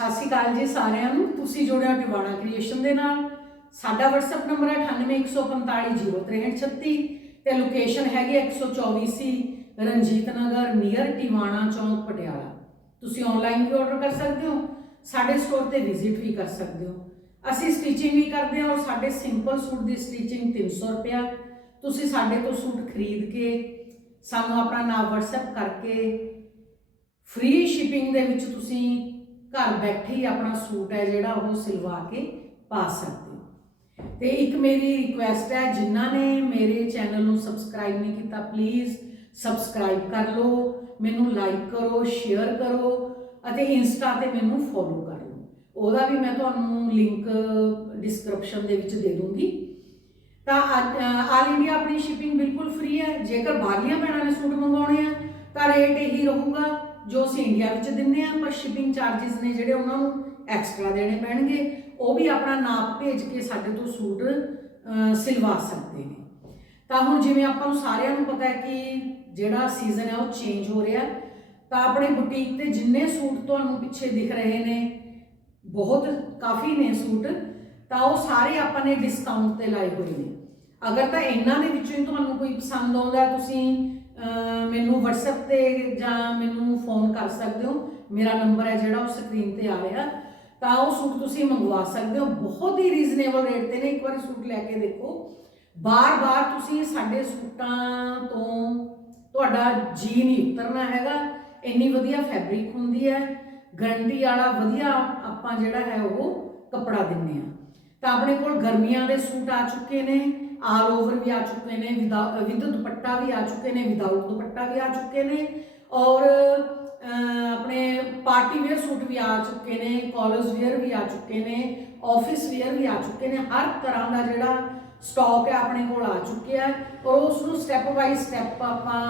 ਸਤਿ ਸ਼੍ਰੀ ਅਕਾਲ ਜੀ ਸਾਰਿਆਂ ਨੂੰ। ਤੁਸੀਂ ਜੁੜਿਆ ਟਿਵਾਣਾ ਕ੍ਰੀਏਸ਼ਨ ਦੇ ਨਾਲ। ਸਾਡਾ WhatsApp ਨੰਬਰ ਹੈ 9815506336 ਤੇ ਲੋਕੇਸ਼ਨ ਹੈਗੀ ਹੈ 124 ਸੀ ਰਣਜੀਤ ਨਗਰ ਨੀਅਰ ਟਿਵਾਣਾ ਚੌਂਕ, ਪਟਿਆਲਾ। ਤੁਸੀਂ ਆਨਲਾਈਨ ਵੀ ਆਰਡਰ ਕਰ ਸਕਦੇ ਹੋ, ਸਾਡੇ ਸਟੋਰ ਤੇ ਵਿਜ਼ਿਟ ਵੀ ਕਰ ਸਕਦੇ ਹੋ। ਅਸੀਂ ਸਟਿਚਿੰਗ ਵੀ ਕਰਦੇ ਹਾਂ ਔਰ ਸਾਡੇ ਸਿੰਪਲ ਸੂਟ ਦੀ ਸਟਿਚਿੰਗ 300 ਰੁਪਿਆ ਤੁਸੀਂ ਸਾਡੇ ਤੋਂ ਸੂਟ ਖਰੀਦ ਕੇ ਸਾਨੂੰ ਆਪਣਾ ਨਾਮ WhatsApp ਕਰਕੇ ਫ੍ਰੀ ਸ਼ਿਪਿੰਗ ਦੇ ਵਿੱਚ ਤੁਸੀਂ ਘਰ ਬੈਠੇ ਹੀ ਆਪਣਾ ਸੂਟ ਹੈ ਜਿਹੜਾ ਉਹ ਸਿਲਵਾ ਕੇ ਪਾ ਸਕਦੇ ਹੋ। ਤੇ ਇੱਕ ਮੇਰੀ ਰਿਕੁਐਸਟ ਹੈ, ਜਿਨ੍ਹਾਂ ਨੇ ਮੇਰੇ ਚੈਨਲ ਨੂੰ ਸਬਸਕ੍ਰਾਈਬ ਨਹੀਂ ਕੀਤਾ ਪਲੀਜ਼ ਸਬਸਕ੍ਰਾਈਬ ਕਰ ਲਓ, ਮੈਨੂੰ ਲਾਈਕ ਕਰੋ ਸ਼ੇਅਰ ਕਰੋ ਅਤੇ ਇੰਸਟਾ ਤੇ ਮੈਨੂੰ ਫੋਲੋ ਕਰ ਲਓ। ਉਹਦਾ ਵੀ ਮੈਂ ਤੁਹਾਨੂੰ ਲਿੰਕ ਡਿਸਕ੍ਰਿਪਸ਼ਨ ਦੇ ਵਿੱਚ ਦੇ ਦੂੰਗੀ। ਤਾਂ ਆਲ ਇੰਡੀਆ ਆਪਣੀ ਸ਼ਿਪਿੰਗ ਬਿਲਕੁਲ ਫ੍ਰੀ ਹੈ। ਜੇਕਰ ਬਾਹਰਲੀਆਂ ਭੈਣਾਂ ਨੇ ਸੂਟ ਮੰਗਾਉਣੇ ਆ, ਤਾਂ ਰੇਟ ਇਹੀ ਰਹੂਗਾ। ਜੋ ਅਸੀਂ ਇੰਡੀਆ ਵਿੱਚ ਦਿੰਨੇ ਆ ਪਰ ਸ਼ਿਪਿੰਗ ਚਾਰजेस ਨੇ ਜਿਹੜੇ ਉਹਨਾਂ ਨੂੰ ਐਕਸਟਰਾ ਦੇਣੇ ਪੈਣਗੇ, ਉਹ ਵੀ ਆਪਣਾ ਨਾਪ ਭੇਜ ਕੇ ਸਾਡੇ ਤੋਂ ਸੂਟ ਸਿਲਵਾ ਸਕਦੇ ਨੇ। ਤਾਂ ਹੁਣ ਜਿਵੇਂ ਆਪਾਂ ਨੂੰ ਸਾਰਿਆਂ ਨੂੰ ਪਤਾ ਹੈ ਕਿ ਜਿਹੜਾ ਸੀਜ਼ਨ ਹੈ, ਉਹ ਚੇਂਜ ਹੋ ਰਿਹਾ ਤਾਂ ਆਪਣੇ ਬੁਟੀਕ ਤੇ ਜਿੰਨੇ ਸੂਟ ਤੁਹਾਨੂੰ ਪਿੱਛੇ ਦਿਖ ਰਹੇ ਨੇ, ਬਹੁਤ ਕਾਫੀ ਨੇ ਸੂਟ, ਤਾਂ ਉਹ ਸਾਰੇ ਆਪਾਂ ਨੇ ਡਿਸਕਾਊਂਟ ਤੇ ਲਾਏ ਹੋਏ ਨੇ। ਅਗਰ ਤਾਂ ਇਹਨਾਂ ਦੇ ਵਿੱਚੋਂ ਹੀ ਤੁਹਾਨੂੰ ਕੋਈ ਪਸੰਦ ਆਉਂਦਾ ਤੁਸੀਂ ਮੈਨੂੰ WhatsApp ਤੇ ਜਾਂ ਮੈਨੂੰ ਫੋਨ ਕਰ ਸਕਦੇ ਹੋ। ਮੇਰਾ ਨੰਬਰ ਹੈ ਜਿਹੜਾ ਉਹ ਸਕਰੀਨ ਤੇ ਆ ਰਿਹਾ। ਤਾਂ ਉਹ ਸੂਟ ਤੁਸੀਂ ਮੰਗਵਾ ਸਕਦੇ ਹੋ। ਬਹੁਤ ਹੀ ਰੀਜ਼ਨੇਬਲ ਰੇਟ ਤੇ ਨੇ। ਇੱਕ ਵਾਰੀ ਸੂਟ ਲੈ ਕੇ ਦੇਖੋ। ਬਾਰ-ਬਾਰ ਤੁਸੀਂ ਸਾਡੇ ਸੂਟਾਂ ਤੋਂ ਤੁਹਾਡਾ ਜੀ ਨਹੀਂ ਉਤਰਨਾ ਹੈਗਾ। ਇੰਨੀ ਵਧੀਆ ਫੈਬਰਿਕ ਹੁੰਦੀ ਹੈ। ਗਰੰਟੀ ਵਾਲਾ ਵਧੀਆ ਆਪਾਂ ਜਿਹੜਾ ਹੈ ਉਹ ਕੱਪੜਾ ਦਿੰਨੇ ਆ ਤਾਂ ਆਪਣੇ ਕੋਲ ਗਰਮੀਆਂ ਦੇ ਸੂਟ ਆ ਚੁੱਕੇ ਨੇ। ਆਲ ਓਵਰ ਵੀ ਆ ਚੁੱਕੇ ਨੇ, ਵਿਦ ਦੁਪੱਟਾ ਵੀ ਆ ਚੁੱਕੇ ਨੇ, ਵਿਦਆਊਟ ਦੁਪੱਟਾ ਵੀ ਆ ਚੁੱਕੇ ਨੇ ਔਰ ਆਪਣੇ ਪਾਰਟੀ ਵੇਅਰ ਸੂਟ ਵੀ ਆ ਚੁੱਕੇ ਨੇ ਕਾਲਜ ਵੇਅਰ ਵੀ ਆ ਚੁੱਕੇ ਨੇ, ਆਫਿਸ ਵੇਅਰ ਵੀ ਆ ਚੁੱਕੇ ਨੇ, ਹਰ ਤਰ੍ਹਾਂ ਦਾ ਜਿਹੜਾ ਸਟਾਕ ਹੈ ਆਪਣੇ ਕੋਲ ਆ ਚੁੱਕਿਆ ਹੈ ਔਰ ਉਸ ਨੂੰ ਸਟੈਪ ਬਾਈ ਸਟੈਪ ਆਪਾਂ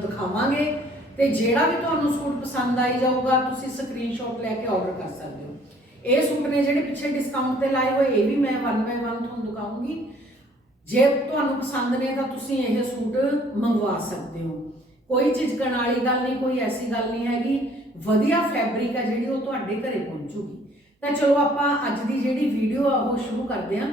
ਦਿਖਾਵਾਂਗੇ ਤੇ ਜਿਹੜਾ ਵੀ ਤੁਹਾਨੂੰ ਸੂਟ ਪਸੰਦ ਆਈ ਜਾਊਗਾ, ਤੁਸੀਂ ਸਕਰੀਨਸ਼ਾਟ ਲੈ ਕੇ ਆਰਡਰ ਕਰ ਸਕਦੇ ਹੋ। ਇਹ ਸੂਟ ਨੇ ਜਿਹੜੇ ਪਿੱਛੇ ਡਿਸਕਾਊਂਟ ਤੇ ਲਾਏ ਹੋਏ, ਇਹ ਵੀ ਮੈਂ ਵਨ ਬਾਏ ਵਨ ਤੁਹਾਨੂੰ ਦਿਖਾਉਂਗੀ। ਜੇ ਤੁਹਾਨੂੰ ਪਸੰਦ ਨੇ ਤਾਂ ਤੁਸੀਂ ਇਹ ਸੂਟ ਮੰਗਵਾ ਸਕਦੇ ਹੋ। ਕੋਈ ਝਿਜਕਣ ਵਾਲੀ ਗੱਲ ਨਹੀਂ, ਕੋਈ ਐਸੀ ਗੱਲ ਨਹੀਂ ਹੈਗੀ। ਵਧੀਆ ਫੈਬਰਿਕ ਆ ਜਿਹੜੀ ਉਹ ਤੁਹਾਡੇ ਘਰੇ ਪਹੁੰਚੂਗੀ। ਤਾਂ ਚਲੋ ਆਪਾਂ ਅੱਜ ਦੀ ਜਿਹੜੀ ਵੀਡੀਓ ਆ ਉਹ ਸ਼ੁਰੂ ਕਰਦੇ ਹਾਂ।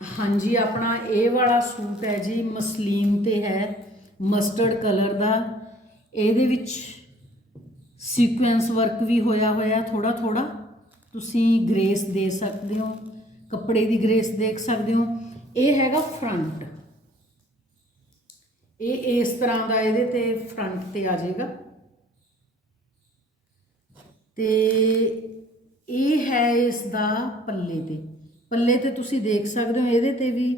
ਹਾਂਜੀ, ਆਪਣਾ ਇਹ ਵਾਲਾ ਸੂਟ ਹੈ ਜੀ, ਮਸਲੀਨ ਤੇ ਹੈ ਮਸਟਰਡ ਕਲਰ ਦਾ। ਇਹਦੇ ਵਿੱਚ ਸੀਕੁਐਂਸ ਵਰਕ ਵੀ ਹੋਇਆ ਹੋਇਆ ਥੋੜਾ ਥੋੜਾ ਤੁਸੀਂ ਗ੍ਰੇਸ ਦੇ ਸਕਦੇ ਹੋ, ਕੱਪੜੇ ਦੀ ਗ੍ਰੇਸ ਦੇਖ ਸਕਦੇ ਹੋ। ਇਹ ਹੈਗਾ ਫਰੰਟ ਇਹ ਇਸ ਤਰ੍ਹਾਂ ਦਾ ਇਹਦੇ ਤੇ ਫਰੰਟ ਤੇ ਆ ਜਾਏਗਾ। ਤੇ ਇਹ ਹੈ ਇਸ ਦਾ ਪੱਲੇ ਤੇ। ਪੱਲੇ ਤੇ ਤੁਸੀਂ ਦੇਖ ਸਕਦੇ ਹੋ ਇਹਦੇ ਤੇ ਵੀ।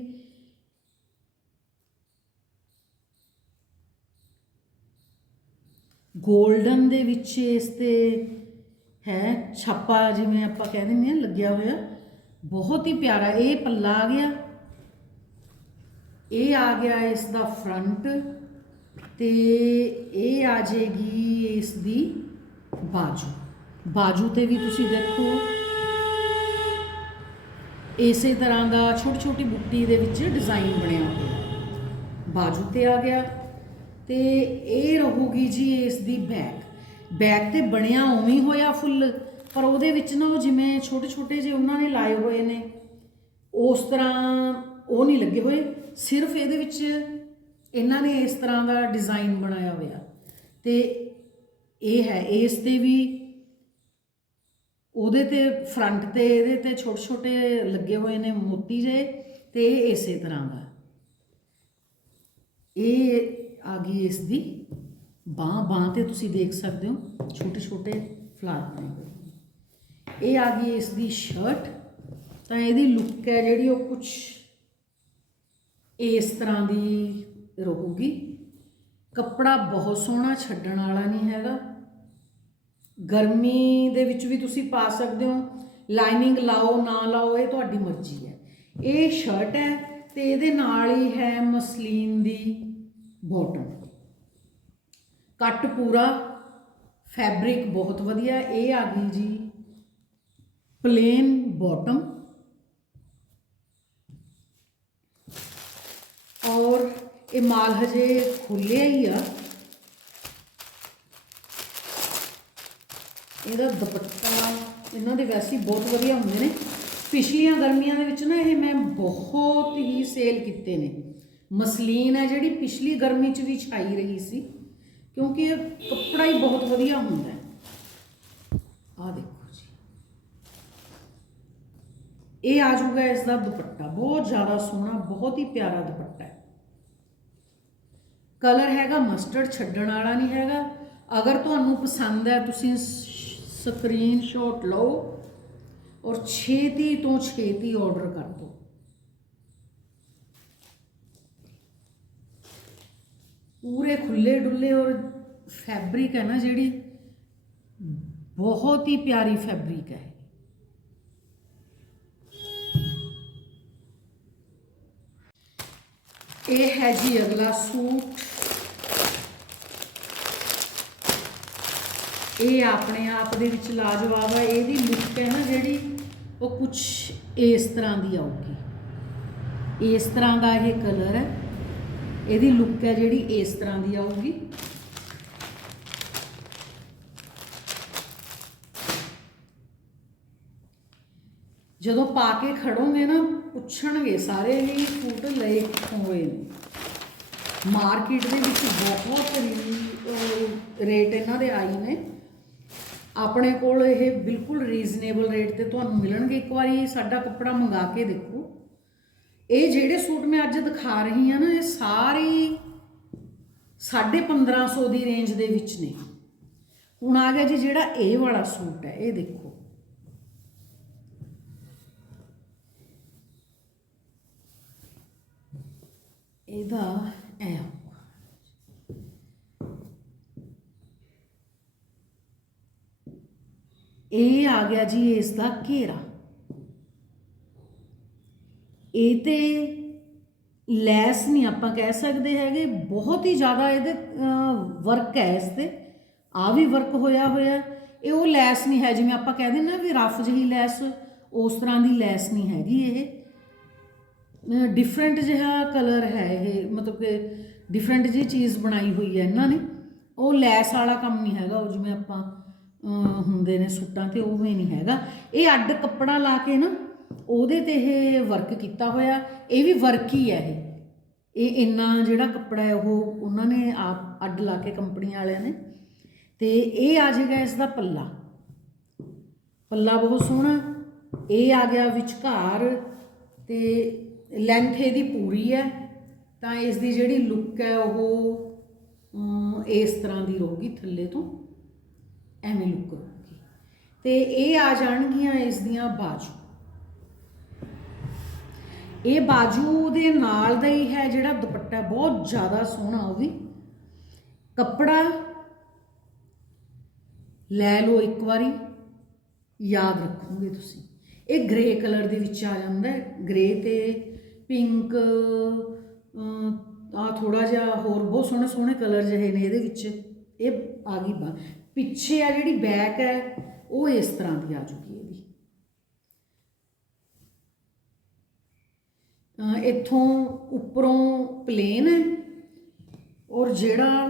골ਡਨ ਦੇ ਵਿੱਚ ਇਸ ਤੇ ਹੈ ਛਾਪਾ ਜਿਵੇਂ ਆਪਾਂ ਕਹਿ ਦਿੰਦੇ ਹਾਂ, ਲੱਗਿਆ ਹੋਇਆ। ਬਹੁਤ ਹੀ ਪਿਆਰਾ ਇਹ ਪੱਲਾ ਆ ਗਿਆ। ਇਹ ਆ ਗਿਆ ਇਸ ਦਾ ਫਰੰਟ ਤੇ ਇਹ ਆ ਜਾਏਗੀ ਇਸ ਦੀ ਬਾਜੂ। ਬਾਜੂ ਤੇ ਵੀ ਤੁਸੀਂ ਦੇਖੋ। ਇਸੇ ਤਰ੍ਹਾਂ ਦਾ ਛੋਟੀ ਛੋਟੀ ਬੁੱਟੀ ਦੇ ਵਿੱਚ ਡਿਜ਼ਾਈਨ ਬਣਿਆ ਹੋਇਆ। ਬਾਜੂ ਤੇ ਆ ਗਿਆ ਤੇ ਇਹ ਰਹੂਗੀ ਜੀ ਇਸ ਦੀ ਬੈਕ ਬੈਕ ਤੇ ਬਣਿਆ ਉਵੇਂ ਹੀ ਹੋਇਆ ਫੁੱਲ, ਪਰ ਉਹਦੇ ਵਿੱਚ ਨਾ ਉਹ ਜਿਵੇਂ ਛੋਟੇ ਛੋਟੇ ਜਿਹੇ ਉਹਨਾਂ ਨੇ ਲਾਏ ਹੋਏ ਨੇ। ਉਸ ਤਰ੍ਹਾਂ ਉਹ ਨਹੀਂ ਲੱਗੇ ਹੋਏ। ਸਿਰਫ ਇਹਦੇ ਵਿੱਚ ਇਹਨਾਂ ਨੇ ਇਸ ਤਰ੍ਹਾਂ ਦਾ ਡਿਜ਼ਾਈਨ ਬਣਾਇਆ ਹੋਇਆ। ਤੇ ਇਹ ਹੈ ਇਸ ਤੇ ਵੀ ਉਹਦੇ ਤੇ ਫਰੰਟ ਤੇ, ਇਹਦੇ ਤੇ ਛੋਟੇ ਛੋਟੇ ਲੱਗੇ ਹੋਏ ਨੇ ਮੋਤੀ ਜੇ ਤੇ ਇਹ ਇਸੇ ਤਰ੍ਹਾਂ ਦਾ। ਇਹ ਆ ਗਈ ਇਸ ਦੀ ਬਾਹ ਬਾਹ ਤੇ ਤੁਸੀਂ ਦੇਖ ਸਕਦੇ ਹੋ ਛੋਟੇ ਛੋਟੇ ਫਲਾਰ ਬਣੇ ਹੋਏ ਇਹ ਆ ਗਈ ਇਸ ਦੀ ਸ਼ਰਟ ਤਾਂ ਇਹਦੀ ਲੁੱਕ ਹੈ ਜਿਹੜੀ ਉਹ ਕੁਝ ਇਸ ਤਰ੍ਹਾਂ ਦੀ ਰਹੂਗੀ। ਕੱਪੜਾ ਬਹੁਤ ਸੋਹਣਾ ਛੱਡਣ ਵਾਲਾ ਨਹੀਂ ਹੈਗਾ। ਗਰਮੀ ਦੇ ਵਿੱਚ ਵੀ ਤੁਸੀਂ ਪਾ ਸਕਦੇ ਹੋ। ਲਾਈਨਿੰਗ ਲਾਓ, ਨਾ ਲਾਓ, ਇਹ ਤੁਹਾਡੀ ਮਰਜ਼ੀ ਹੈ। ਇਹ ਸ਼ਰਟ ਹੈ ਤੇ ਇਹਦੇ ਨਾਲ ਹੀ ਹੈ ਮਸਲੀਨ ਦੀ ਬੋਟਮ ਕੱਟ ਪੂਰਾ ਫੈਬਰਿਕ ਬਹੁਤ ਵਧੀਆ, ਇਹ ਆ ਗਈ ਜੀ ਪਲੇਨ ਬਾਟਮ ਔਰ ਇਹ ਮਾਲ ਹਜੇ ਖੁੱਲਿਆ ਹੀ ਆ। ਇਹਦਾ ਦੁਪੱਟਾ, ਇਹਨਾਂ ਦੇ ਵੈਸੇ ਹੀ ਬਹੁਤ ਵਧੀਆ ਹੁੰਦੇ ਨੇ। ਪਿਛਲੀਆਂ ਗਰਮੀਆਂ ਦੇ ਵਿੱਚ ਨਾ ਇਹ ਮੈਂ ਬਹੁਤ ਹੀ ਸੇਲ ਕੀਤੇ ਨੇ। ਮਸਲੀਨ ਹੈ ਜਿਹੜੀ ਪਿਛਲੀ ਗਰਮੀ 'ਚ ਵੀ ਛਾਈ ਰਹੀ ਸੀ, ਕਿਉਂਕਿ ਇਹ ਕੱਪੜਾ ਹੀ ਬਹੁਤ ਵਧੀਆ ਹੁੰਦਾ ਹੈ। ਆਹ ਦੇਖੋ ਜੀ ਇਹ ਆ ਜਾਊਗਾ ਇਸ ਦਾ ਦੁਪੱਟਾ। ਬਹੁਤ ਜ਼ਿਆਦਾ ਸੋਹਣਾ, ਬਹੁਤ ਹੀ ਪਿਆਰਾ ਦੁਪੱਟਾ ਹੈ। ਕਲਰ ਹੈਗਾ ਮਸਟਰਡ ਛੱਡਣ ਵਾਲਾ ਨਹੀਂ ਹੈਗਾ। ਅਗਰ ਤੁਹਾਨੂੰ ਪਸੰਦ ਹੈ, ਤੁਸੀਂ ਸਕਰੀਨਸ਼ਾਟ ਲਓ ਔਰ ਛੇਤੀ ਤੋਂ ਛੇਤੀ ਆਰਡਰ ਕਰ ਦਿਓ। ਪੂਰੇ ਖੁੱਲੇ ਡੁੱਲੇ ਔਰ ਫੈਬਰਿਕ ਹੈ ਨਾ ਜਿਹੜੀ, ਬਹੁਤ ਹੀ ਪਿਆਰੀ ਫੈਬਰਿਕ ਹੈ। ਇਹ ਹੈ ਜੀ ਅਗਲਾ ਸੂਟ। ਇਹ ਆਪਣੇ ਆਪ ਦੇ ਵਿੱਚ ਲਾਜਵਾਬ ਹੈ ਇਹਦੀ ਲੁੱਕ ਹੈ ਨਾ ਜਿਹੜੀ, ਉਹ ਕੁਝ ਇਸ ਤਰ੍ਹਾਂ ਦੀ ਆਊਗੀ। ਇਸ ਤਰ੍ਹਾਂ ਦਾ ਇਹ ਕਲਰ ਹੈ। ਇਹਦੀ ਲੁੱਕ ਹੈ ਜਿਹੜੀ ਇਸ ਤਰ੍ਹਾਂ ਦੀ ਆਊਗੀ। ਜਦੋਂ ਪਾ ਕੇ ਖੜੋਗੇ ਨਾ, ਪੁੱਛਣਗੇ ਸਾਰੇ ਵੀ ਸੂਟ ਲਏ ਹੋਏ ਨੇ। ਮਾਰਕੀਟ ਦੇ ਵਿੱਚ ਬਹੁਤ ਰੀ- ਰੇਟ ਇਹਨਾਂ ਦੇ ਆਈ ਨੇ। ਆਪਣੇ ਕੋਲ ਇਹ ਬਿਲਕੁਲ ਰੀਜ਼ਨੇਬਲ ਰੇਟ ਤੇ ਤੁਹਾਨੂੰ ਮਿਲਣਗੇ ਇੱਕ ਵਾਰੀ, ਸਾਡਾ ਕੱਪੜਾ ਮੰਗਾ ਕੇ ਦੇਖੋ। ਇਹ ਜਿਹੜੇ ਸੂਟ ਮੈਂ ਅੱਜ ਦਿਖਾ ਰਹੀ ਹਾਂ ਨਾ, ਇਹ ਸਾਰੇ 1550 ਦੀ ਰੇਂਜ ਦੇ ਵਿੱਚ ਨੇ। ਹੁਣ ਆ ਗਿਆ ਜੀ ਜਿਹੜਾ ਇਹ ਵਾਲਾ ਸੂਟ ਹੈ, ਇਹ ਦੇਖੋ। ਇਹਦਾ ਐ ਇਹ ਆ ਗਿਆ ਜੀ ਇਸ ਦਾ ਘੇਰਾ। ਇਹ ਤੇ ਲੈਸ ਨਹੀਂ ਆਪਾਂ ਕਹਿ ਸਕਦੇ ਹੈਗੇ, ਬਹੁਤ ਹੀ ਜ਼ਿਆਦਾ ਇਹਦੇ ਵਰਕ ਹੈ ਇਸ ਤੇ। ਆ ਵੀ ਵਰਕ ਹੋਇਆ ਹੋਇਆ। ਇਹ ਉਹ ਲੈਸ ਨਹੀਂ ਹੈ ਜਿਵੇਂ ਆਪਾਂ ਕਹਿ ਦਿੰਦੇ ਨਾ ਵੀ ਰਫ ਜਿਹੀ ਲੈਸ, ਉਸ ਤਰ੍ਹਾਂ ਦੀ ਲੈਸ ਨਹੀਂ ਹੈਗੀ ਇਹ। ਡਿਫਰੈਂਟ ਜਿਹਾ ਕਲਰ ਹੈ ਇਹ, ਮਤਲਬ ਕਿ ਡਿਫਰੈਂਟ ਜਿਹੀ ਚੀਜ਼ ਬਣਾਈ ਹੋਈ ਹੈ ਇਹਨਾਂ ਨੇ। ਉਹ ਲੈਸ ਵਾਲਾ ਕੰਮ ਨਹੀਂ ਹੈਗਾ, ਉਹ ਜਿਵੇਂ ਆਪਾਂ ਹੁੰਦੇ ਨੇ ਸੂਟਾਂ ਤੇ, ਉਵੇਂ ਨਹੀਂ ਹੈਗਾ। ਇਹ ਅੱਡ ਕੱਪੜਾ ਲਾ ਕੇ ਨਾ, ਉਹਦੇ ਤੇ ਇਹ ਵਰਕ ਕੀਤਾ ਹੋਇਆ। ਇਹ ਵੀ ਵਰਕ ਹੀ ਹੈ ਇਹ। ਇਹ ਇੰਨਾ ਜਿਹੜਾ ਕੱਪੜਾ ਹੈ, ਉਹ ਉਹਨਾਂ ਨੇ ਆਪ ਅੱਡ ਲਾ ਕੇ ਕੰਪਨੀਆਂ ਵਾਲਿਆਂ ਨੇ। ਤੇ ਇਹ ਆ ਜਾਏਗਾ ਇਸ ਦਾ ਪੱਲਾ। ਪੱਲਾ ਬਹੁਤ ਸੋਹਣਾ, ਇਹ ਆ ਗਿਆ ਵਿਚਕਾਰ ਤੇ ਲੈਂਥ ਇਹਦੀ ਪੂਰੀ ਹੈ, ਤਾਂ ਇਸ ਦੀ ਜਿਹੜੀ ਲੁੱਕ ਹੈ ਉਹ ਇਸ ਤਰ੍ਹਾਂ ਦੀ ਰਹੂਗੀ, ਥੱਲੇ ਤੋਂ ਐਵੇਂ ਲੁੱਕ ਰਹੂਗੀ ਤੇ ਇਹ ਆ ਜਾਣਗੀਆਂ ਇਸ ਦੀਆਂ ਬਾਜੂ। ਇਹ ਬਾਜੂ ਦੇ ਨਾਲ ਦਾ ਹੀ ਹੈ, ਜਿਹੜਾ ਦੁਪੱਟਾ ਬਹੁਤ ਜ਼ਿਆਦਾ ਸੋਹਣਾ ਉਹ ਵੀ ਕੱਪੜਾ ਲੈ ਲਓ ਇੱਕ ਵਾਰੀ, ਯਾਦ ਰੱਖੋਗੇ ਤੁਸੀਂ। ਇਹ ਗ੍ਰੇ ਕਲਰ ਦੇ ਵਿੱਚ ਆ ਜਾਂਦਾ ਹੈ ਗ੍ਰੇ ਤੇ ਪਿੰਕ ਆ ਥੋੜਾ ਜਿਹਾ ਹੋਰ ਬਹੁਤ ਸੋਹਣੇ ਸੋਹਣੇ ਕਲਰ ਜਿਹੇ ਨੇ ਇਹਦੇ ਵਿੱਚ। ਇਹ ਆ ਗਈ ਬਾ, ਪਿੱਛੇ ਆ ਜਿਹੜੀ ਬੈਕ ਹੈ, ਉਹ ਇਸ ਤਰ੍ਹਾਂ ਦੀ ਆ ਜੂਗੀ ਇਹਦੀ। ਇੱਥੋਂ ਉੱਪਰੋਂ ਪਲੇਨ ਹੈ ਔਰ ਜਿਹੜਾ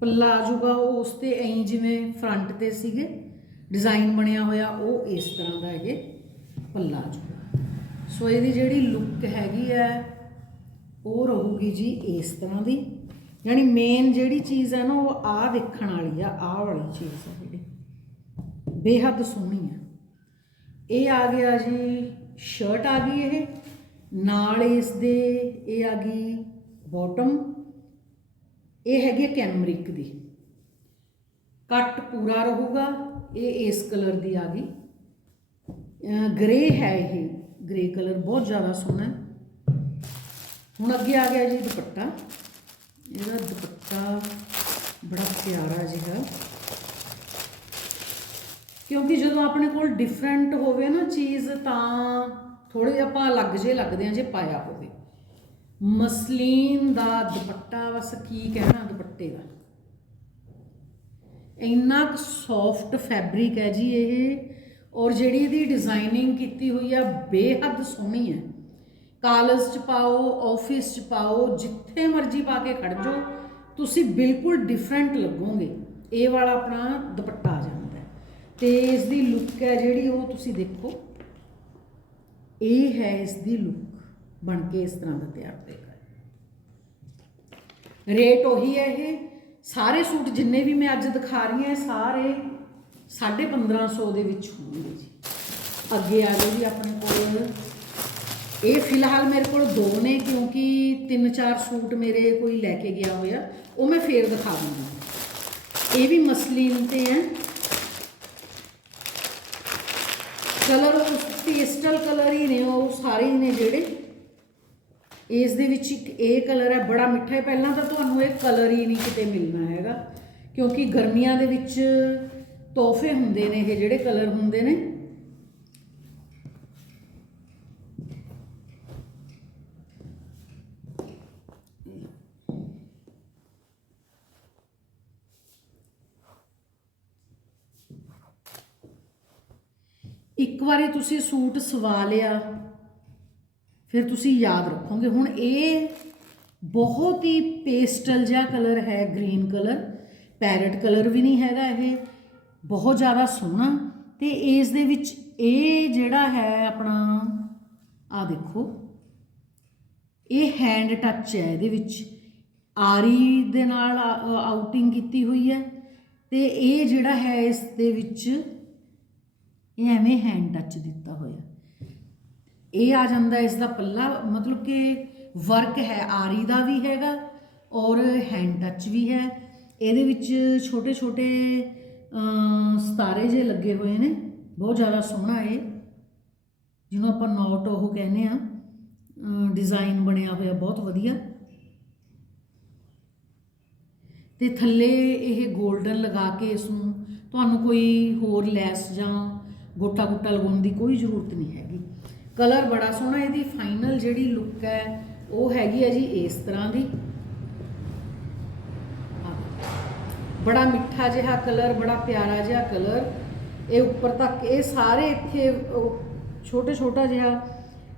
ਪੱਲਾ ਆ ਜਾਊਗਾ ਉਹ ਉਸ ਤੇ ਐਂ ਜਿਵੇਂ ਫਰੰਟ ਤੇ ਸੀਗੇ। ਡਿਜ਼ਾਈਨ ਬਣਿਆ ਹੋਇਆ, ਉਹ ਇਸ ਤਰ੍ਹਾਂ ਦਾ ਹੈਗੇ ਪੱਲਾ ਆ ਸੋ ਇਹਦੀ ਜਿਹੜੀ ਲੁੱਕ ਹੈਗੀ ਹੈ, ਉਹ ਰਹੂਗੀ ਜੀ ਇਸ ਤਰ੍ਹਾਂ ਦੀ। ਯਾਨੀ ਮੇਨ ਜਿਹੜੀ ਚੀਜ਼ ਹੈ ਨਾ, ਉਹ ਆ ਦੇਖਣ ਵਾਲੀ ਆ, ਆਹ ਵਾਲੀ ਚੀਜ਼ ਹੈ ਜਿਹੜੀ। ਬੇਹੱਦ ਸੋਹਣੀ ਹੈ। ਇਹ ਆ ਗਿਆ ਜੀ ਸ਼ਰਟ ਆ ਗਈ ਇਹ। ਨਾਲ ਇਸ ਦੇ ਇਹ ਆ ਗਈ ਬਾਟਮ ਇਹ ਹੈਗੀ ਹੈ ਕੈਮਰਿਕ ਦੀ। ਕੱਟ ਪੂਰਾ ਰਹੂਗਾ, ਇਹ ਇਸ ਕਲਰ ਦੀ ਆ ਗਈ। ਗ੍ਰੇ ਹੈ ਇਹ। ਗ੍ਰੇ ਕਲਰ ਬਹੁਤ ਜ਼ਿਆਦਾ ਸੋਹਣਾ ਹੁਣ ਅੱਗੇ ਆ ਗਿਆ ਜੀ ਦੁਪੱਟਾ। ਇਹਦਾ ਦੁਪੱਟਾ ਬੜਾ ਪਿਆਰਾ ਜਿਹਾ। ਕਿਉਂਕਿ ਜਦੋਂ ਆਪਣੇ ਕੋਲ ਡਿਫਰੈਂਟ ਹੋਵੇ ਨਾ ਚੀਜ਼, ਤਾਂ ਥੋੜੇ ਆਪਾਂ ਅਲੱਗ ਜੇ ਲੱਗਦੇ ਆ ਜੇ ਪਾਇਆ ਹੋਵੇ। ਮਸਲੀਨ ਦਾ ਦੁਪੱਟਾ, ਬਸ ਕੀ ਕਹਿਣਾ ਦੁਪੱਟੇ ਦਾ। ਇੰਨਾ ਕੁ ਸੌਫਟ ਫੈਬਰਿਕ ਹੈ ਜੀ ਇਹ। ਔਰ ਜਿਹੜੀ ਇਹਦੀ ਡਿਜ਼ਾਈਨਿੰਗ ਕੀਤੀ ਹੋਈ ਆ, ਬੇਹੱਦ ਸੋਹਣੀ ਹੈ। ਕਾਲਜ ਚ ਪਾਓ ਆਫਿਸ ਚ ਪਾਓ, ਜਿੱਥੇ ਮਰਜ਼ੀ ਪਾ ਕੇ ਖੜ ਜਾਓ, ਤੁਸੀਂ ਬਿਲਕੁਲ ਡਿਫਰੈਂਟ ਲੱਗੋਗੇ। ਇਹ ਵਾਲਾ ਆਪਣਾ ਦੁਪੱਟਾ ਆ ਜਾਂਦਾ ਹੈ। ਤੇ ਇਸ ਦੀ ਲੁੱਕ ਹੈ ਜਿਹੜੀ, ਉਹ ਤੁਸੀਂ ਦੇਖੋ। ਇਹ ਹੈ ਇਸ ਦੀ ਲੁੱਕ ਬਣ ਕੇ ਇਸ ਤਰ੍ਹਾਂ ਦਾ ਤਿਆਰ ਹੋਏਗਾ ਰੇਟ ਉਹੀ ਹੈ ਇਹ। ਸਾਰੇ ਸੂਟ ਜਿੰਨੇ ਵੀ ਮੈਂ ਅੱਜ ਦਿਖਾ ਰਹੀ ਹਾਂ ਸਾਰੇ 1550 ਦੇ ਵਿੱਚ ਹੋਣਗੇ ਜੀ। ਅੱਗੇ ਆ ਗਏ ਜੀ ਆਪਣੇ ਕੋਲ। ਇਹ ਫਿਲਹਾਲ ਮੇਰੇ ਕੋਲ ਦੋ ਨੇ, ਕਿਉਂਕਿ ਤਿੰਨ ਚਾਰ ਸੂਟ ਮੇਰੇ ਕੋਈ ਲੈ ਕੇ ਗਿਆ ਹੋਇਆ। ਉਹ ਮੈਂ ਫੇਰ ਦਿਖਾ ਦੂੰਗੀ ਇਹ ਵੀ ਮਸਲੀਨ ਤੇ ਹੈ। ਕਲਰ ਪੇਸਟਲ ਕਲਰ ਹੀ ਨੇ, ਉਹ ਸਾਰੇ ਹੀ ਨੇ ਜਿਹੜੇ। ਇਸ ਦੇ ਵਿੱਚ ਇੱਕ ਇਹ ਕਲਰ ਹੈ, ਬੜਾ ਮਿੱਠਾ ਹੈ। ਪਹਿਲਾਂ ਤਾਂ ਤੁਹਾਨੂੰ ਇਹ ਕਲਰ ਹੀ ਨਹੀਂ ਕਿਤੇ ਮਿਲਣਾ ਹੈਗਾ, ਕਿਉਂਕਿ ਗਰਮੀਆਂ ਦੇ ਵਿੱਚ ਤੋਹਫੇ ਹੁੰਦੇ ਨੇ ਇਹ, ਜਿਹੜੇ ਕਲਰ ਹੁੰਦੇ ਨੇ। ਇੱਕ ਵਾਰੀ ਤੁਸੀਂ ਸੂਟ ਸਵਾ ਲਿਆ, ਫਿਰ ਤੁਸੀਂ ਯਾਦ ਰੱਖੋਗੇ। ਹੁਣ ਇਹ ਬਹੁਤ ਹੀ ਪੇਸਟਲ ਜਿਹਾ ਕਲਰ ਹੈ, ਗ੍ਰੀਨ ਕਲਰ। ਪੈਰਟ ਕਲਰ ਵੀ ਨਹੀਂ ਹੈਗਾ ਇਹ। ਬਹੁਤ ਜ਼ਿਆਦਾ ਸੋਹਣਾ। ਤੇ ਇਸ ਦੇ ਵਿੱਚ ਇਹ ਜਿਹੜਾ ਹੈ ਆਪਣਾ ਆ ਦੇਖੋ। ਇਹ ਹੈਂਡ ਟੱਚ ਹੈ ਇਹਦੇ ਵਿੱਚ। ਆਰੀ ਦੇ ਨਾਲ ਆਊਟਿੰਗ ਕੀਤੀ ਹੋਈ ਹੈ। ਤੇ ਇਹ ਜਿਹੜਾ ਹੈ ਇਸ ਦੇ ਵਿੱਚ, ਇਹ ਐਵੇਂ ਹੈਂਡ ਟੱਚ ਦਿੱਤਾ ਹੋਇਆ। ਇਹ ਆ ਜਾਂਦਾ ਇਸ ਦਾ ਪੱਲਾ, ਮਤਲਬ ਕਿ ਵਰਕ ਹੈ, ਆਰੀ ਦਾ ਵੀ ਹੈਗਾ ਔਰ ਹੈਂਡ ਟੱਚ ਵੀ ਹੈ। ਇਹਦੇ ਵਿੱਚ ਛੋਟੇ ਛੋਟੇ ਸਤਾਰੇ ਜੇ ਲੱਗੇ ਹੋਏ ਨੇ, ਬਹੁਤ ਜ਼ਿਆਦਾ ਸੋਹਣਾ ਇਹ, ਜਿਹਨੂੰ ਆਪਾਂ ਨੋਟ ਉਹ ਕਹਿੰਦੇ ਆ ਡਿਜ਼ਾਈਨ ਬਣਿਆ ਹੋਇਆ, ਬਹੁਤ ਵਧੀਆ। ਤੇ ਥੱਲੇ ਇਹ 골ਡਨ ਲਗਾ ਕੇ ਇਸ ਨੂੰ ਤੁਹਾਨੂੰ ਕੋਈ ਹੋਰ ਲੈਸ ਜਾਂ ਗੋਟਾ ਗੁੱਟਾ ਲਗਾਉਣ ਦੀ ਕੋਈ ਜ਼ਰੂਰਤ ਨਹੀਂ ਹੈਗੀ। ਕਲਰ ਬੜਾ ਸੋਹਣਾ, ਇਹਦੀ ਫਾਈਨਲ ਜਿਹੜੀ ਲੁੱਕ ਹੈ, ਉਹ ਹੈਗੀ ਹੈ ਜੀ ਇਸ ਤਰ੍ਹਾਂ ਦੀ। ਬੜਾ ਮਿੱਠਾ ਜਿਹਾ ਕਲਰ, ਬੜਾ ਪਿਆਰਾ ਜਿਹਾ ਕਲਰ। ਇਹ ਉੱਪਰ ਤੱਕ, ਇਹ ਸਾਰੇ ਇੱਥੇ ਛੋਟੇ ਛੋਟਾ ਜਿਹਾ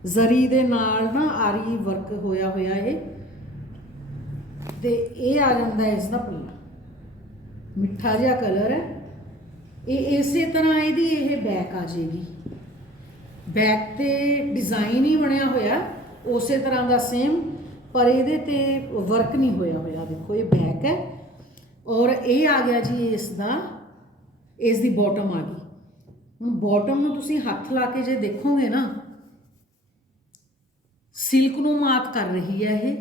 ਜ਼ਰੀ ਦੇ ਨਾਲ ਨਾ ਆਰੀ ਵਰਕ ਹੋਇਆ ਹੋਇਆ ਇਹ। ਤੇ ਇਹ ਆ ਜਾਂਦਾ ਇਸ ਦਾ ਪੱਲਾ। ਮਿੱਠਾ ਜਿਹਾ ਕਲਰ ਹੈ। ਇਹ ਇਸੇ ਤਰ੍ਹਾਂ ਇਹਦੀ ਇਹ ਬੈਕ ਆ ਜਾਏਗੀ ਬੈਕ ਤੇ ਡਿਜ਼ਾਈਨ ਹੀ ਬਣਿਆ ਹੋਇਆ, ਉਸੇ ਤਰ੍ਹਾਂ ਦਾ ਸੇਮ ਪਰ ਇਹਦੇ ਤੇ ਵਰਕ ਨਹੀਂ ਹੋਇਆ ਹੋਇਆ। ਦੇਖੋ, ਇਹ ਬੈਕ ਹੈ। ਔਰ ਇਹ ਆ ਗਿਆ ਜੀ ਇਸ ਦਾ, ਇਸ ਦੀ ਬਾਟਮ ਆ ਗਈ। ਹੁਣ ਬਾਟਮ ਨੂੰ ਤੁਸੀਂ ਹੱਥ ਲਾ ਕੇ ਜੇ ਦੇਖੋਗੇ ਨਾ ਸਿਲਕ ਨੂੰ ਮਾਤ ਕਰ ਰਹੀ ਹੈ ਇਹ,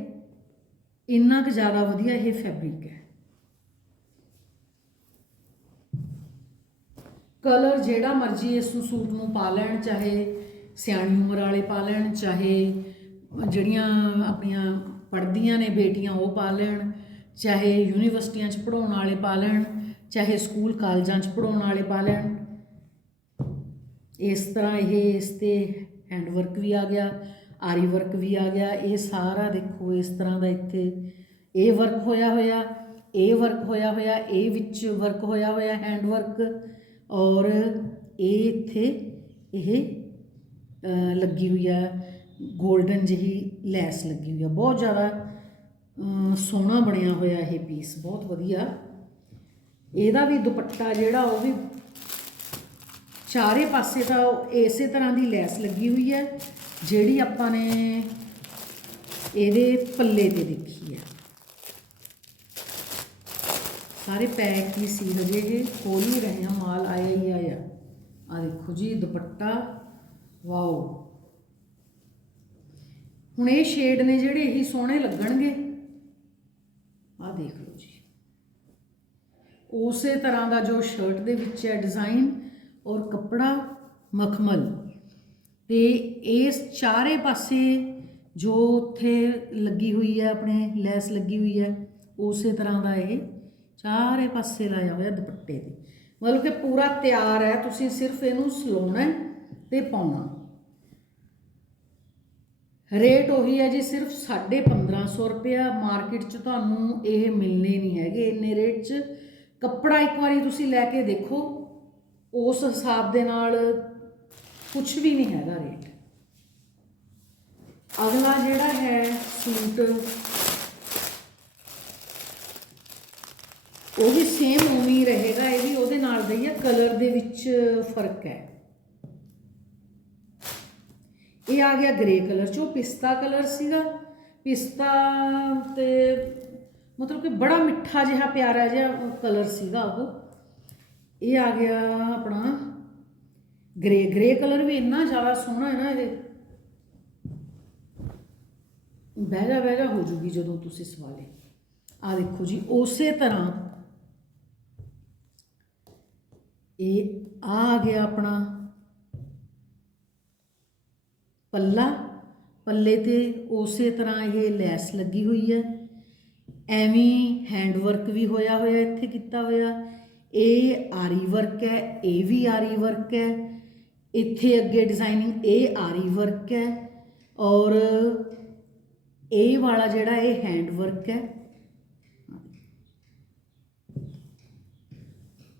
ਇੰਨਾ ਕੁ ਜ਼ਿਆਦਾ ਵਧੀਆ ਇਹ ਫੈਬਰਿਕ ਹੈ। ਕਲਰ ਜਿਹੜਾ ਮਰਜ਼ੀ ਇਸ ਨੂੰ ਸੂਟ ਨੂੰ ਪਾ ਲੈਣ, ਚਾਹੇ ਸਿਆਣੀ ਉਮਰ ਵਾਲੇ ਪਾ ਲੈਣ, ਚਾਹੇ ਜਿਹੜੀਆਂ ਆਪਣੀਆਂ ਪੜ੍ਹਦੀਆਂ ਨੇ ਬੇਟੀਆਂ ਉਹ ਪਾ ਲੈਣ। ਚਾਹੇ ਯੂਨੀਵਰਸਿਟੀਆਂ 'ਚ ਪੜਾਉਣ ਵਾਲੇ ਪਾ ਲੈਣ, ਚਾਹੇ ਸਕੂਲ ਕਾਲਜਾਂ 'ਚ ਪੜਾਉਣ ਵਾਲੇ ਪਾ ਲੈਣ। ਇਸ ਤਰ੍ਹਾਂ ਇਹ ਇਸ ਤੇ ਹੈਂਡ ਵਰਕ ਵੀ ਆ ਗਿਆ, ਆਰੀ ਵਰਕ ਵੀ ਆ ਗਿਆ। ਇਹ ਸਾਰਾ ਦੇਖੋ ਇਸ ਤਰ੍ਹਾਂ ਦਾ ਇੱਥੇ ਇਹ ਵਰਕ ਹੋਇਆ ਹੋਇਆ, ਇਹ ਵਰਕ ਹੋਇਆ ਹੋਇਆ, ਇਹ ਵਿੱਚ ਵਰਕ ਹੋਇਆ ਹੋਇਆ ਹੈਂਡ ਵਰਕ ਔਰ ਇਹ ਇੱਥੇ ਇਹ ਲੱਗੀ ਹੋਈ ਆ 골ਡਨ ਜਿਹੀ ਲੈਸ ਲੱਗੀ ਹੋਈ ਆ। ਬਹੁਤ ਜ਼ਿਆਦਾ ਸੋਹਣਾ ਬਣਿਆ ਹੋਇਆ ਇਹ ਪੀਸ ਬਹੁਤ ਵਧੀਆ। ਇਹਦਾ ਵੀ ਦੁਪੱਟਾ ਜਿਹੜਾ, ਉਹ ਵੀ ਚਾਰੇ ਪਾਸੇ ਤਾਂ ਉਹ ਇਸੇ ਤਰ੍ਹਾਂ ਦੀ ਲੈਸ ਲੱਗੀ ਹੋਈ ਹੈ, ਜਿਹੜੀ ਆਪਾਂ ਨੇ ਇਹਦੇ ਪੱਲੇ ਤੇ ਦੇਖੀ ਹੈ। ਸਾਰੇ ਪੈਕ ਹੀ ਸੀ ਹਜੇ ਇਹ ਖੋਲ ਹੀ ਰਹੇ ਹਾਂ, ਮਾਲ ਆਇਆ ਹੀ ਆਇਆ। ਆ ਦੇਖੋ ਜੀ, ਦੁਪੱਟਾ, ਵਾਓ। ਹੁਣ ਇਹ ਸ਼ੇਡ ਨੇ ਜਿਹੜੇ ਇਹੀ ਸੋਹਣੇ ਲੱਗਣਗੇ। ਆ ਦੇਖ ਲਓ ਜੀ। ਉਸੇ ਤਰ੍ਹਾਂ ਦਾ ਜੋ ਸ਼ਰਟ ਦੇ ਵਿੱਚ ਹੈ ਡਿਜ਼ਾਈਨ ਔਰ ਕੱਪੜਾ ਮਖਮਲ। ਤੇ ਇਸ ਚਾਰੇ ਪਾਸੇ ਜੋ ਉੱਥੇ ਲੱਗੀ ਹੋਈ ਹੈ, ਆਪਣੇ ਲੈਸ ਲੱਗੀ ਹੋਈ ਹੈ, ਉਸੇ ਤਰ੍ਹਾਂ ਦਾ ਇਹ ਚਾਰੇ ਪਾਸੇ ਲਾਇਆ ਹੋਇਆ ਦੁਪੱਟੇ ਤੇ। ਮਤਲਬ ਕਿ ਪੂਰਾ ਤਿਆਰ ਹੈ, ਤੁਸੀਂ ਸਿਰਫ ਇਹਨੂੰ ਸਲਾਉਣਾ ਹੈ ਤੇ ਪਾਉਣਾ। ਰੇਟ ਉਹੀ ਹੈ ਜੀ, ਸਿਰਫ 1550 ਰੁਪਇਆ। ਮਾਰਕੀਟ 'ਚ ਤੁਹਾਨੂੰ ਇਹ ਮਿਲਨੇ ਨਹੀਂ ਹੈਗੇ। ਇੰਨੇ ਰੇਟ 'ਚ ਕੱਪੜਾ ਇੱਕ ਵਾਰੀ ਤੁਸੀਂ ਲੈ ਕੇ ਦੇਖੋ, ਉਸ ਹਿਸਾਬ ਦੇ ਨਾਲ ਕੁਝ ਵੀ ਨਹੀਂ ਹੈਗਾ ਰੇਟ। ਅਗਲਾ ਜਿਹੜਾ ਹੈ ਸੂਟ, ਉਹ ਵੀ ਸੇਮ ਉਵੇਂ ਹੀ ਰਹੇਗਾ। ਇਹ ਵੀ ਉਹਦੇ ਨਾਲ ਦਾ ਹੀ ਹੈ। ਕਲਰ ਦੇ ਵਿੱਚ ਫ਼ਰਕ ਹੈ। ਇਹ ਆ ਗਿਆ ਗ੍ਰੇ ਕਲਰ ਚੋਂ ਪਿਸਤਾ ਕਲਰ ਸੀਗਾ। ਪਿਸਤਾ ਤੇ ਮਤਲਬ ਕਿ ਬੜਾ ਮਿੱਠਾ ਜਿਹਾ, ਪਿਆਰਾ ਜਿਹਾ ਕਲਰ ਸੀਗਾ ਉਹ। ਇਹ ਆ ਗਿਆ ਆਪਣਾ ਗ੍ਰੇ ਗ੍ਰੇ ਕਲਰ ਵੀ ਇੰਨਾ ਜ਼ਿਆਦਾ ਸੋਹਣਾ ਹੈ ਨਾ ਇਹ। ਬਹਿ ਜਾ ਬਹਿ ਹੋ ਜੂਗੀ ਜਦੋਂ ਤੁਸੀਂ ਸਵਾਲੇ। ਆ ਦੇਖੋ ਜੀ, ਉਸੇ ਤਰ੍ਹਾਂ ਇਹ ਆ ਗਿਆ ਆਪਣਾ ਪੱਲਾ, ਪੱਲੇ ਤੇ ਉਸੇ ਤਰ੍ਹਾਂ ਇਹ ਲੈਸ ਲੱਗੀ ਹੋਈ ਹੈ। ਐਵੇਂ ਹੈਂਡ ਵਰਕ ਵੀ ਹੋਇਆ ਹੋਇਆ ਇੱਥੇ ਕੀਤਾ ਹੋਇਆ। ਇਹ ਆਰੀ ਵਰਕ ਹੈ, ਇਹ ਵੀ ਆਰੀ ਵਰਕ ਹੈ। ਇੱਥੇ ਅੱਗੇ ਡਿਜ਼ਾਈਨਿੰਗ ਇਹ ਆਰੀ ਵਰਕ ਹੈ ਔਰ ਇਹ ਵਾਲਾ ਜਿਹੜਾ ਇਹ ਹੈਂਡ ਵਰਕ ਹੈ,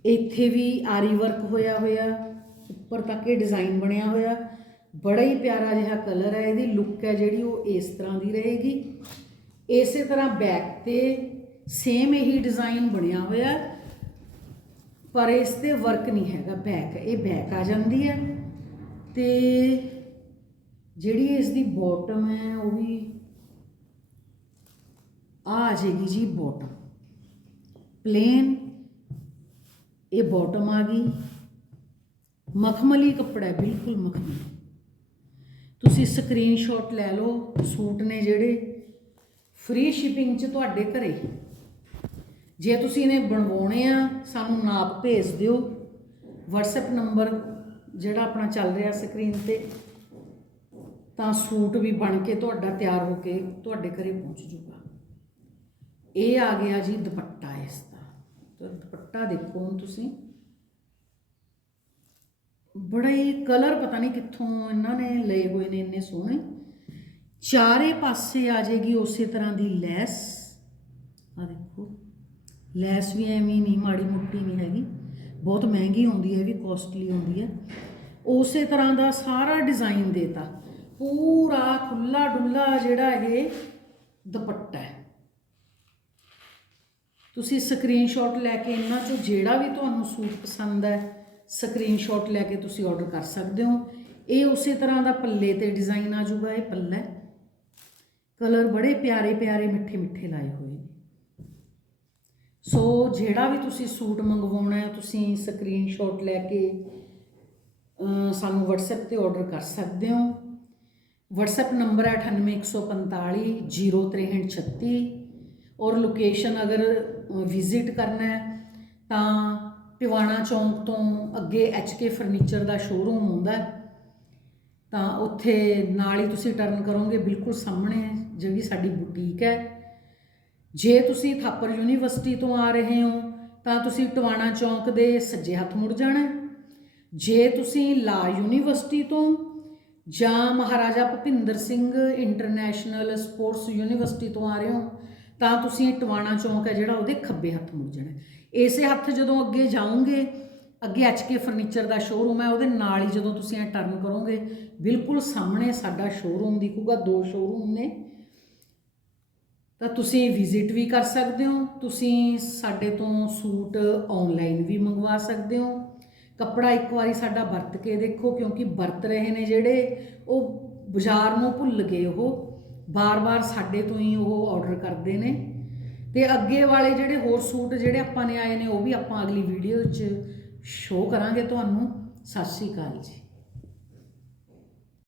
ਇੱਥੇ ਵੀ ਆਰੀ ਵਰਕ ਹੋਇਆ ਹੋਇਆ। ਉੱਪਰ ਤੱਕ ਇਹ ਡਿਜ਼ਾਈਨ ਬਣਿਆ ਹੋਇਆ। ਬੜਾ ਹੀ ਪਿਆਰਾ ਜਿਹਾ ਕਲਰ ਹੈ, ਇਹਦੀ ਲੁੱਕ ਹੈ ਜਿਹੜੀ ਉਹ ਇਸ ਤਰ੍ਹਾਂ ਦੀ ਰਹੇਗੀ। ਇਸੇ ਤਰ੍ਹਾਂ ਬੈਕ ਤੇ ਸੇਮ ਇਹੀ ਡਿਜ਼ਾਈਨ ਬਣਿਆ ਹੋਇਆ ਪਰ ਇਸ ਤੇ ਵਰਕ ਨਹੀਂ ਹੈਗਾ ਬੈਕ ਇਹ ਬੈਕ ਆ ਜਾਂਦੀ ਹੈ। ਤੇ ਜਿਹੜੀ ਇਸ ਦੀ ਬਾਟਮ ਹੈ, ਉਹ ਵੀ ਆ ਜਾਏਗੀ ਜੀ ਬਾਟਮ ਪਲੇਨ ਇਹ ਬਾਟਮ ਆ ਗਈ। ਮਖਮਲੀ ਕੱਪੜਾ ਬਿਲਕੁਲ ਮਖਮਲੀ। ਤੁਸੀਂ ਸਕਰੀਨਸ਼ਾਟ ਲੈ ਲਓ, ਸੂਟ ਨੇ ਜਿਹੜੇ ਫ੍ਰੀ ਸ਼ਿਪਿੰਗ 'ਚ ਤੁਹਾਡੇ ਘਰੇ। ਜੇ ਤੁਸੀਂ ਇਹਨੇ ਬਣਵਾਉਣੇ ਆ, ਸਾਨੂੰ ਨਾਪ ਭੇਜ ਦਿਓ। WhatsApp ਨੰਬਰ ਜਿਹੜਾ ਆਪਣਾ ਚੱਲ ਰਿਹਾ ਸਕਰੀਨ ਤੇ, ਤਾਂ ਸੂਟ ਵੀ ਬਣ ਕੇ ਤੁਹਾਡਾ ਤਿਆਰ ਹੋ ਕੇ ਤੁਹਾਡੇ ਘਰੇ ਪਹੁੰਚ ਜੂਗਾ ਇਹ ਆ ਗਿਆ ਜੀ ਦੁਪੱਟਾ ਇਸ ਦਾ। ਦੁਪੱਟਾ ਦੇਖੋ ਹੁਣ ਤੁਸੀਂ। ਬੜਾ ਹੀ ਕਲਰ ਪਤਾ ਨਹੀਂ ਕਿੱਥੋਂ ਇਹਨਾਂ ਨੇ ਲਏ ਹੋਏ ਨੇ ਇੰਨੇ ਸੋਹਣੇ। ਚਾਰੇ ਪਾਸੇ ਆ ਜਾਏਗੀ ਉਸੇ ਤਰ੍ਹਾਂ ਦੀ ਲੈਸ। ਆ ਦੇਖੋ, ਲੈਸ ਵੀ ਐਵੇਂ ਨਹੀਂ, ਮਾੜੀ ਮੁੱਟੀ ਨਹੀਂ ਹੈਗੀ। ਬਹੁਤ ਮਹਿੰਗੀ ਆਉਂਦੀ ਹੈ ਵੀ ਕੋਸਟਲੀ ਆਉਂਦੀ ਹੈ। ਉਸੇ ਤਰ੍ਹਾਂ ਦਾ ਸਾਰਾ ਡਿਜ਼ਾਈਨ ਦੇਤਾ। ਪੂਰਾ ਖੁੱਲਾ ਡੁੱਲਾ ਜਿਹੜਾ ਇਹ ਦੁਪੱਟਾ ਹੈ। ਤੁਸੀਂ ਸਕਰੀਨਸ਼ਾਟ ਲੈ ਕੇ ਇਹਨਾਂ ਚੋਂ ਜਿਹੜਾ ਵੀ ਤੁਹਾਨੂੰ ਸੂਟ ਪਸੰਦ ਹੈ ਸਕਰੀਨਸ਼ਾਟ ਲੈ ਕੇ ਤੁਸੀਂ ਆਰਡਰ ਕਰ ਸਕਦੇ ਹੋ। ਇਹ ਉਸੇ ਤਰ੍ਹਾਂ ਦਾ ਪੱਲੇ ਤੇ ਡਿਜ਼ਾਈਨ ਆ ਜਾਊਗਾ, ਇਹ ਪੱਲਾ ਕਲਰ ਬੜੇ ਪਿਆਰੇ ਪਿਆਰੇ, ਮਿੱਠੇ ਮਿੱਠੇ ਲਾਏ ਹੋਏ ਨੇ। ਸੋ ਜਿਹੜਾ ਵੀ ਤੁਸੀਂ ਸੂਟ ਮੰਗਵਾਉਣਾ ਹੈ, ਤੁਸੀਂ ਸਕਰੀਨਸ਼ਾਟ ਲੈ ਕੇ ਸਾਨੂੰ WhatsApp ਤੇ ਆਰਡਰ ਕਰ ਸਕਦੇ ਹੋ। WhatsApp ਨੰਬਰ ਹੈ 98145 06336 ਔਰ ਲੋਕੇਸ਼ਨ ਅਗਰ ਵਿਜ਼ਿਟ ਕਰਨਾ ਹੈ, ਤਾਂ ਟਿਵਾਣਾ ਚੌਂਕ ਤੋਂ ਅੱਗੇ ਕੇ ਫਰਨੀਚਰ ਦਾ ਸ਼ੋਰੂਮ ਹੁੰਦਾ ਤਾਂ ਉੱਥੇ ਨਾਲ ਹੀ ਤੁਸੀਂ ਟਰਨ ਕਰੋਗੇ, ਬਿਲਕੁਲ ਸਾਹਮਣੇ ਜਿਹੜੀ ਸਾਡੀ ਬੁਟੀਕ ਹੈ। ਜੇ ਤੁਸੀਂ ਥਾਪਰ ਯੂਨੀਵਰਸਿਟੀ ਤੋਂ ਆ ਰਹੇ ਹੋ, ਤਾਂ ਤੁਸੀਂ ਟਵਾਣਾ ਚੌਂਕ ਦੇ ਸੱਜੇ ਹੱਥ ਮੁੜ ਜਾਣਾ ਜੇ ਤੁਸੀਂ ਲਾ ਯੂਨੀਵਰਸਿਟੀ ਤੋਂ ਜਾਂ Maharaja Bhupinder Singh international sports university ਤੋਂ ਆ ਰਹੇ ਹੋ, ਤਾਂ ਤੁਸੀਂ ਟਵਾਣਾ ਚੌਂਕ ਹੈ ਜਿਹੜਾ ਉਹਦੇ ਖੱਬੇ ਹੱਥ ਮੁੜ ਜਾਣਾ ਇਸੇ ਹੱਥ ਜਦੋਂ ਅੱਗੇ ਜਾਓਗੇ, ਅੱਗੇ ਕੇ ਫਰਨੀਚਰ ਦਾ ਸ਼ੋਰੂਮ ਹੈ, ਉਹਦੇ ਨਾਲ ਹੀ ਜਦੋਂ ਤੁਸੀਂ ਇਹ ਟਰਨ ਕਰੋਗੇ, ਬਿਲਕੁਲ ਸਾਹਮਣੇ ਸਾਡਾ ਸ਼ੋਰੂਮ ਦਿਖੂਗਾ, ਦੋ ਸ਼ੋਰੂਮ ਨੇ। ਤਾਂ ਤੁਸੀਂ ਵਿਜ਼ਿਟ ਵੀ ਕਰ ਸਕਦੇ ਹੋ, ਤੁਸੀਂ ਸਾਡੇ ਤੋਂ ਸੂਟ ਆਨਲਾਈਨ ਵੀ ਮੰਗਵਾ ਸਕਦੇ ਹੋ। ਕੱਪੜਾ ਇੱਕ ਵਾਰੀ ਸਾਡਾ ਵਰਤ ਕੇ ਦੇਖੋ, ਕਿਉਂਕਿ ਵਰਤ ਰਹੇ ਨੇ ਜਿਹੜੇ, ਉਹ ਬਾਜ਼ਾਰ ਨੂੰ ਭੁੱਲ ਗਏ ਉਹ। ਬਾਰ-ਬਾਰ ਸਾਡੇ ਤੋਂ ਹੀ ਉਹ ਆਰਡਰ ਕਰਦੇ ਨੇ। ਤੇ ਅੱਗੇ ਵਾਲੇ ਜਿਹੜੇ ਹੋਰ ਸੂਟ ਜਿਹੜੇ ਆਪਾਂ ਨੇ ਆਏ ਨੇ, ਉਹ ਵੀ ਆਪਾਂ ਅਗਲੀ ਵੀਡੀਓ 'ਚ ਸ਼ੋਅ ਕਰਾਂਗੇ ਤੁਹਾਨੂੰ। ਸਤਿ ਸ਼੍ਰੀ ਅਕਾਲ ਜੀ।